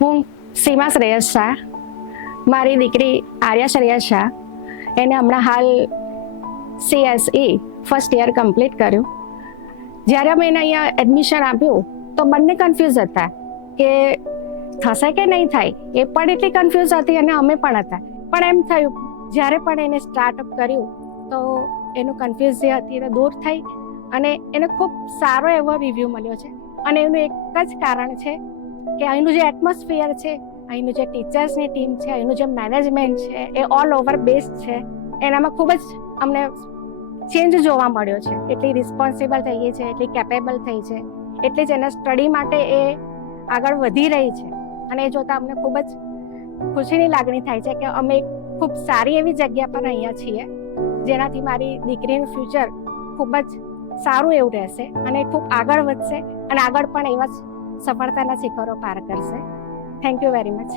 હું સીમા શ્રેયસ શાહ, મારી દીકરી આર્યા શ્રેયસ શાહ, એને હમણાં હાલ CSE ફર્સ્ટ યર કમ્પ્લીટ કર્યું. જ્યારે અમે એને અહીંયા એડમિશન આપ્યું તો બંને કન્ફ્યુઝ હતા કે થશે કે નહીં થાય. એ પણ એટલી કન્ફ્યુઝ હતી અને અમે પણ હતા. પણ એમ થયું જ્યારે પણ એને સ્ટાર્ટઅપ કર્યું તો એનું કન્ફ્યુઝ જે હતી એ દૂર થઈ અને એને ખૂબ સારો એવો રિવ્યૂ મળ્યો છે. અને એનું એક જ કારણ છે કે અહીંનું જે એટમોસ્ફિયર છે, અહીંનું જે ટીચર્સની ટીમ છે, અહીંનું જે મેનેજમેન્ટ છે એ ઓલ ઓવર બેસ્ટ છે. એનામાં ખૂબ જ અમને ચેન્જ જોવા મળ્યો છે. એટલી રિસ્પોન્સિબલ થઈ ગઈ છે, એટલી કેપેબલ થઈ છે, એટલી જ એના સ્ટડી માટે એ આગળ વધી રહી છે. અને એ જોતાં અમને ખૂબ જ ખુશીની લાગણી થાય છે કે અમે ખૂબ સારી એવી જગ્યા પર અહીંયા છીએ, જેનાથી મારી દીકરીનું ફ્યુચર ખૂબ જ સારું એવું રહેશે અને ખૂબ આગળ વધશે અને આગળ પણ એવા જ સફળતાના શિખરો પાર કરશે. Thank you very much.